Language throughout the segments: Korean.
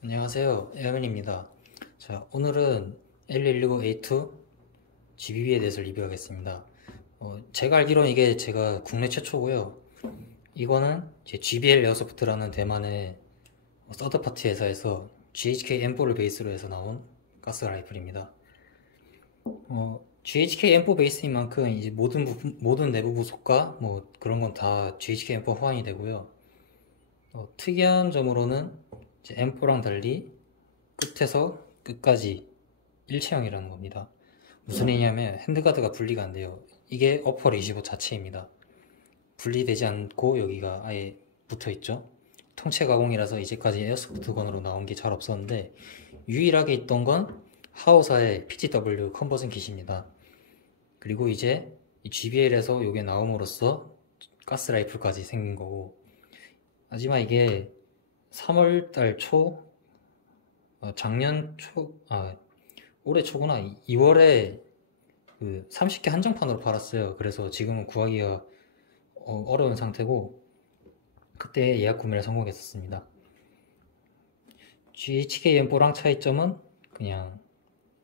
안녕하세요, 에어맨입니다. 자, 오늘은 L119A2 GBB에 대해서 리뷰하겠습니다. 제가 알기로는 이게 제가 국내 최초고요. 이거는 GBL 에어소프트라는 대만의 서드파티 회사에서 GHK M4를 베이스로 해서 나온 가스 라이플입니다. GHK M4 베이스인 만큼 이제 모든 내부 부속과 뭐 그런 건 다 GHK M4 호환이 되고요. 특이한 점으로는 M4랑 달리 끝에서 끝까지 일체형이라는 겁니다. 무슨 의미냐면 핸드가드가 분리가 안 돼요. 이게 어퍼 리시버 자체입니다. 분리되지 않고 여기가 아예 붙어 있죠. 통째 가공이라서 이제까지 에어소프트건으로 나온 게 잘 없었는데 유일하게 있던 건 하오사의 PTW 컨버전 킷입니다. 그리고 이제 GBL에서 이게 나옴으로써 가스 라이플까지 생긴 거고, 하지만 이게 3월달 초, 올해 초구나. 2월에 그 30개 한정판으로 팔았어요. 그래서 지금은 구하기가 어려운 상태고, 그때 예약 구매를 성공했었습니다. GHK M4랑 차이점은 그냥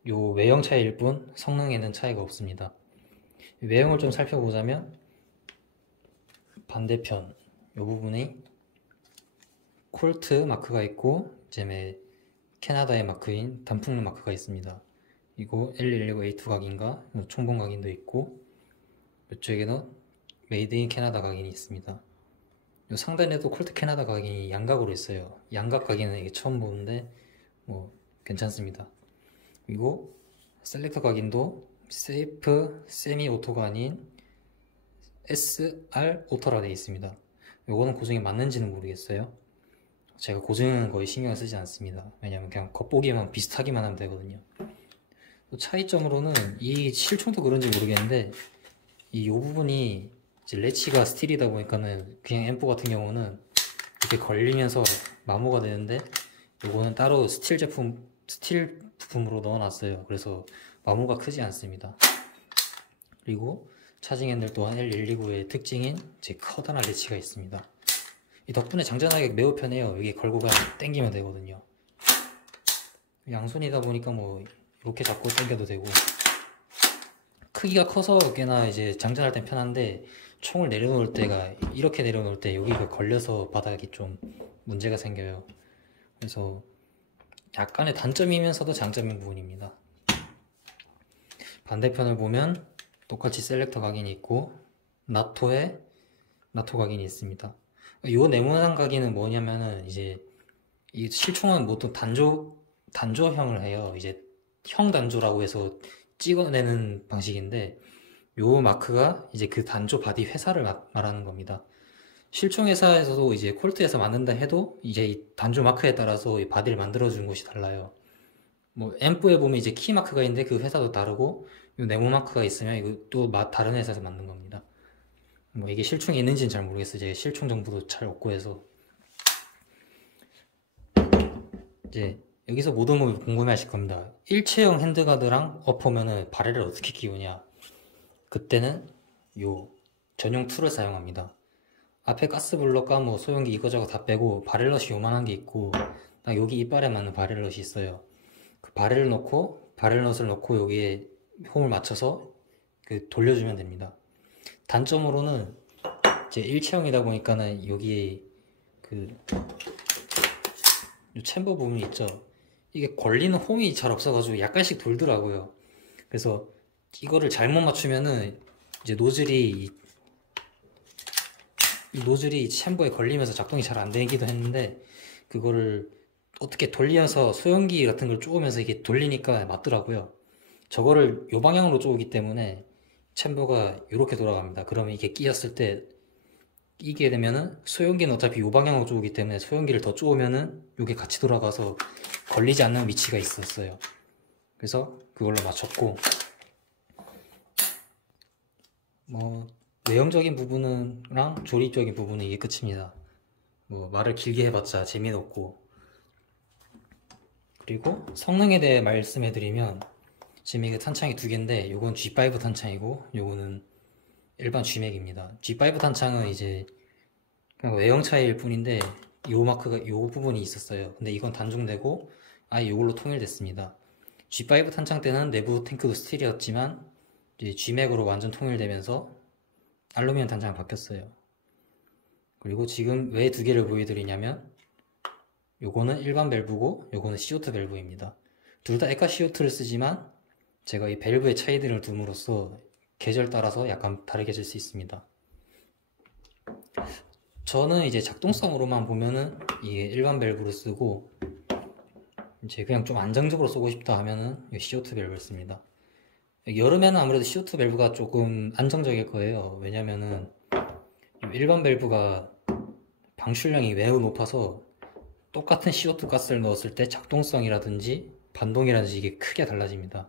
요 외형 차이일 뿐 성능에는 차이가 없습니다. 외형을 좀 살펴보자면 반대편 요 부분에 콜트 마크가 있고, 이제 캐나다의 마크인 단풍잎 마크가 있습니다. 그리고 L119A2 각인과 총본 각인도 있고, 이쪽에는 메이드 인 캐나다 각인이 있습니다. 요 상단에도 콜트 캐나다 각인이 양각으로 있어요. 양각 각인은 이게 처음 보는데 뭐 괜찮습니다. 그리고 셀렉터 각인도 세이프 세미 오토가 아닌 SR 오토라 되어 있습니다. 요거는 고정이 맞는지는 모르겠어요. 제가 고증은 거의 신경을 쓰지 않습니다. 왜냐면 그냥 겉보기에만 비슷하기만 하면 되거든요. 또 차이점으로는 이 실총도 그런지 모르겠는데 이 부분이 이제 레치가 스틸이다 보니까는 그냥 M4 같은 경우는 이렇게 걸리면서 마모가 되는데, 요거는 따로 스틸 부품으로 넣어놨어요. 그래서 마모가 크지 않습니다. 그리고 차징 핸들 또한 L129의 특징인 제 커다란 레치가 있습니다. 이 덕분에 장전하기 매우 편해요. 여기 걸고 그냥 당기면 되거든요. 양손이다 보니까 뭐 이렇게 잡고 당겨도 되고, 크기가 커서 꽤나 이제 장전할 땐 편한데 총을 내려놓을 때가 이렇게 내려놓을 때 여기가 걸려서 바닥이 좀 문제가 생겨요. 그래서 약간의 단점이면서도 장점인 부분입니다. 반대편을 보면 똑같이 셀렉터 각인이 있고 나토 각인이 있습니다. 이 네모난 각인은 뭐냐면은 이제 이 실총은 보통 단조형을 해요. 이제 형 단조라고 해서 찍어내는 방식인데, 요 마크가 이제 그 단조 바디 회사를 말하는 겁니다. 실총 회사에서도 이제 콜트에서 만든다 해도 이제 이 단조 마크에 따라서 이 바디를 만들어주는 곳이 달라요. 뭐 M4에 보면 이제 키 마크가 있는데 그 회사도 다르고, 요 네모 마크가 있으면 이거 또 다른 회사에서 만든 겁니다. 뭐 이게 실총이 있는지는 잘 모르겠어요. 제가 실총 정보도 잘 없고 해서. 이제 여기서 모든 분이 궁금해 하실 겁니다. 일체형 핸드가드랑 어퍼면은 바렐을 어떻게 끼우냐. 그때는 요 전용 툴을 사용합니다. 앞에 가스블럭과 뭐 소형기 이거저거 다 빼고 바렐럿이 요만한 게 있고, 딱 여기 이빨에 맞는 바렐럿이 있어요. 그 바렐을 넣고 바렐럿을 넣고 여기에 홈을 맞춰서 돌려주면 됩니다. 단점으로는 이제 일체형이다 보니까는 여기에 요 챔버 부분이 있죠. 이게 걸리는 홈이 잘 없어가지고 약간씩 돌더라고요. 그래서 이거를 잘못 맞추면은 이제 이 노즐이 챔버에 걸리면서 작동이 잘 안 되기도 했는데, 그거를 어떻게 돌리면서 소형기 같은 걸 쪼으면서 이게 돌리니까 맞더라고요. 저거를 요 방향으로 쪼기 때문에 챔버가 이렇게 돌아갑니다. 그러면 이게 끼었을 때 끼게 되면은, 소형기는 어차피 요 방향으로 쪼기 때문에 소형기를 더 쪼으면은 요게 같이 돌아가서 걸리지 않는 위치가 있었어요. 그래서 그걸로 맞췄고, 뭐 외형적인 부분은랑 조립적인 부분은 이게 끝입니다. 뭐 말을 길게 해봤자 재미는 없고. 그리고 성능에 대해 말씀해드리면, 지금 이게 탄창이 두 개인데, 요건 G5 탄창이고 요거는 일반 G맥입니다. G5 탄창은 이제 그냥 외형 차이일 뿐인데, 요 마크가 요 부분이 있었어요. 근데 이건 단종되고 아예 요걸로 통일됐습니다. G5 탄창 때는 내부 탱크도 스틸이었지만 이제 G맥으로 완전 통일되면서 알루미늄 탄창이 바뀌었어요. 그리고 지금 왜 두 개를 보여드리냐면, 요거는 일반 밸브고 요거는 CO2 밸브입니다. 둘 다 에카 CO2를 쓰지만 제가 이 밸브의 차이들을 둠으로써 계절 따라서 약간 다르게 줄 수 있습니다. 저는 이제 작동성으로만 보면은 이게 일반 밸브를 쓰고, 이제 그냥 좀 안정적으로 쓰고 싶다 하면은 CO2 밸브를 씁니다. 여름에는 아무래도 CO2 밸브가 조금 안정적일 거예요. 왜냐면은 일반 밸브가 방출량이 매우 높아서 똑같은 CO2 가스를 넣었을 때 작동성이라든지 반동이라든지 이게 크게 달라집니다.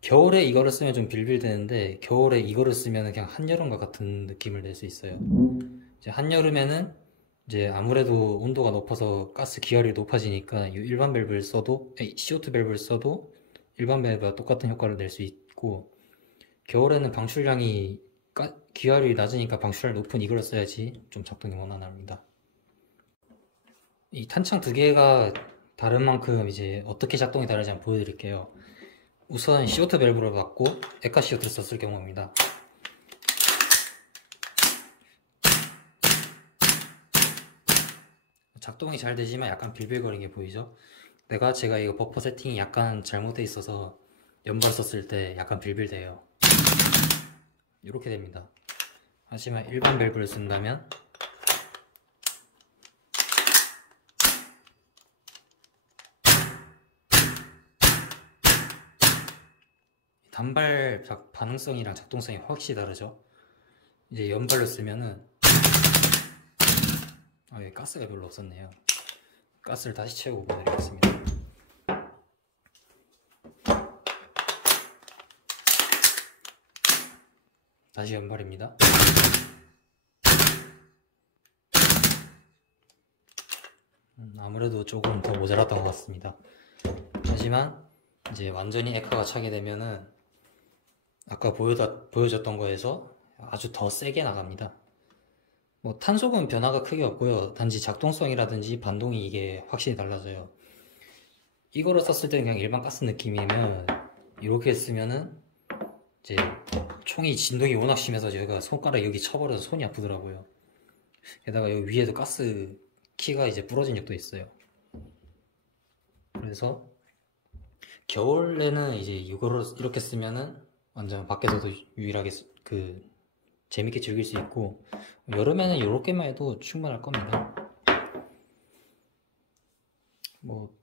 겨울에 이거를 쓰면 좀 빌빌대는데, 겨울에 이거를 쓰면 그냥 한여름과 같은 느낌을 낼 수 있어요. 이제 한여름에는 이제 아무래도 온도가 높아서 가스 기압이 높아지니까 이 일반 밸브를 써도, CO2 밸브를 써도 일반 밸브와 똑같은 효과를 낼 수 있고, 겨울에는 방출량이 기압이 낮으니까 방출량이 높은 이걸 써야지 좀 작동이 원활합니다. 이 탄창 두 개가 다른 만큼 이제 어떻게 작동이 다른지 한번 보여드릴게요. 우선 CO2 밸브를 받고 에카 CO2를 썼을 경우입니다. 작동이 잘 되지만 약간 빌빌거리는 게 보이죠? 제가 이거 버퍼 세팅이 약간 잘못되어 있어서 연발 썼을 때 약간 빌빌대요. 이렇게 됩니다. 하지만 일반 밸브를 쓴다면 단발 반응성이랑 작동성이 확실히 다르죠? 이제 연발로 쓰면은, 여기 가스가 별로 없었네요. 가스를 다시 채우고 보내드리겠습니다. 다시 연발입니다. 아무래도 조금 더 모자랐던 것 같습니다. 하지만 이제 완전히 에카가 차게 되면은 아까 보여줬던 거에서 아주 더 세게 나갑니다. 뭐 탄속은 변화가 크게 없고요. 단지 작동성이라든지 반동이 이게 확실히 달라져요. 이거를 썼을 때는 그냥 일반 가스 느낌이면, 이렇게 쓰면은 이제 총이 진동이 워낙 심해서 제가 손가락 여기 쳐버려서 손이 아프더라고요. 게다가 여기 위에도 가스 키가 이제 부러진 적도 있어요. 그래서 겨울에는 이제 이거를 이렇게 쓰면은 완전 밖에서도 유일하게 재밌게 즐길 수 있고, 여름에는 이렇게만 해도 충분할 겁니다. 뭐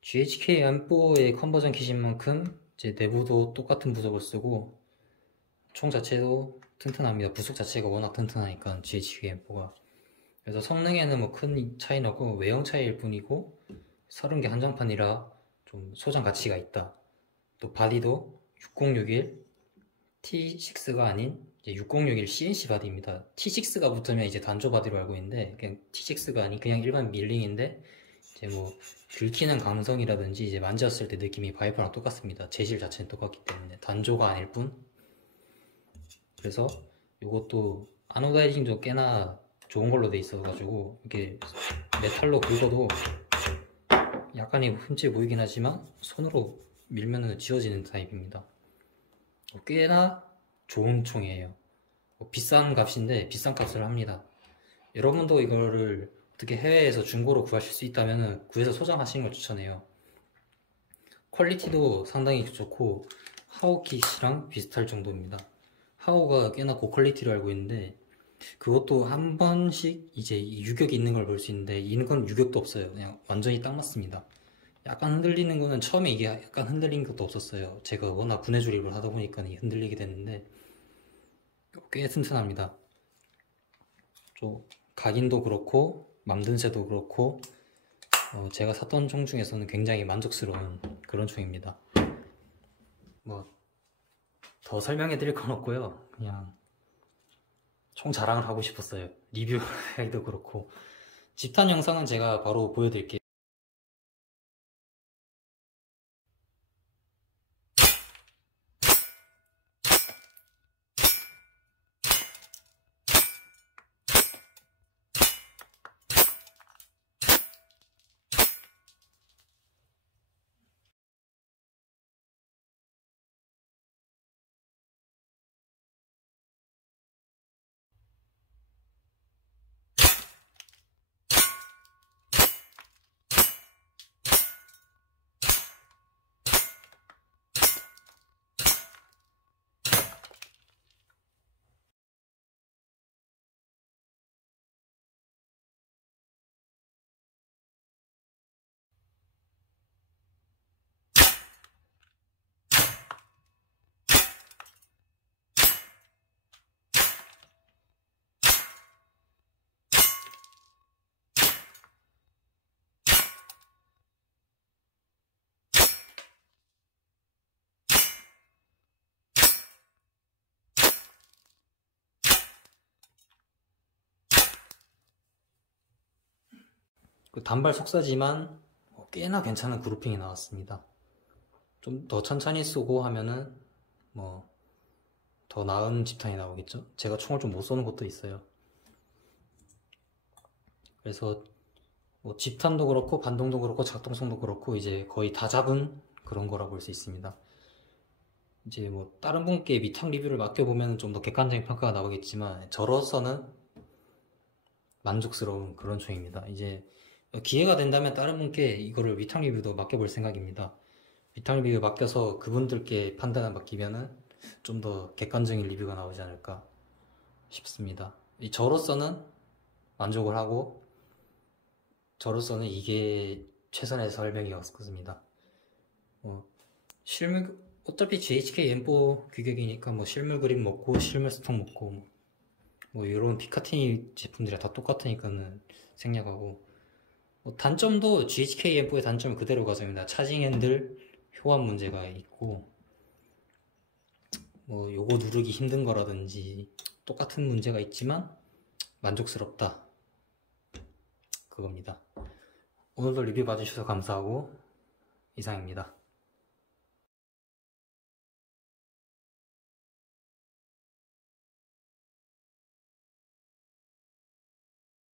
GHK M4의 컨버전 킷인 만큼 이제 내부도 똑같은 부속을 쓰고 총 자체도 튼튼합니다. 부속 자체가 워낙 튼튼하니까 GHK M4가. 그래서 성능에는 뭐 큰 차이는 없고 외형 차이일 뿐이고, 30개 한정판이라 좀 소장 가치가 있다. 또 바디도 6061 T6가 아닌 6061 CNC 바디입니다. T6가 붙으면 이제 단조 바디로 알고 있는데, 그냥 T6가 아닌 그냥 일반 밀링인데, 이제 뭐 긁히는 감성이라든지 이제 만졌을 때 느낌이 바이퍼랑 똑같습니다. 재질 자체는 똑같기 때문에 단조가 아닐 뿐. 그래서 이것도 아노다이징도 꽤나 좋은 걸로 돼 있어가지고 이렇게 메탈로 긁어도 약간의 흠집이 보이긴 하지만 손으로 밀면은 지워지는 타입입니다. 꽤나 좋은 총이에요. 비싼 값인데 비싼 값을 합니다. 여러분도 이거를 어떻게 해외에서 중고로 구하실 수 있다면 구해서 소장하시는 걸 추천해요. 퀄리티도 상당히 좋고 하오킷이랑 비슷할 정도입니다. 하오가 꽤나 고퀄리티로 알고 있는데 그것도 한 번씩 이제 유격이 있는 걸 볼 수 있는데 이건 유격도 없어요. 그냥 완전히 딱 맞습니다. 약간 흔들리는 거는 처음에 이게 약간 흔들린 것도 없었어요. 제가 워낙 분해 조립을 하다 보니까 흔들리게 됐는데 꽤 튼튼합니다. 좀 각인도 그렇고 만듦새도 그렇고 제가 샀던 총 중에서는 굉장히 만족스러운 그런 총입니다. 뭐 더 설명해 드릴 건 없고요. 그냥 총 자랑을 하고 싶었어요. 리뷰하기도 그렇고. 집탄 영상은 제가 바로 보여드릴게요. 그 단발 속사지만 꽤나 괜찮은 그루핑이 나왔습니다. 좀 더 천천히 쏘고 하면은 뭐 더 나은 집탄이 나오겠죠. 제가 총을 좀 못 쏘는 것도 있어요. 그래서 뭐 집탄도 그렇고 반동도 그렇고 작동성도 그렇고 이제 거의 다 잡은 그런 거라 볼 수 있습니다. 이제 뭐 다른 분께 밑창 리뷰를 맡겨보면 좀 더 객관적인 평가가 나오겠지만 저로서는 만족스러운 그런 총입니다. 이제 기회가 된다면 다른 분께 이거를 밑창 리뷰도 맡겨볼 생각입니다. 밑창 리뷰 맡겨서 그분들께 판단을 맡기면은 좀 더 객관적인 리뷰가 나오지 않을까 싶습니다. 저로서는 만족을 하고 저로서는 이게 최선의 설명이었습니다. 실물 어차피 GHK M4 규격이니까 뭐 실물 그림 먹고 실물 스톡 먹고 뭐 이런 피카티니 제품들이 다 똑같으니까는 생략하고 단점도 GHK M4의 단점은 그대로 가져옵니다. 차징 핸들 효환 문제가 있고 뭐 요거 누르기 힘든 거라든지 똑같은 문제가 있지만 만족스럽다 그겁니다. 오늘도 리뷰 봐주셔서 감사하고 이상입니다.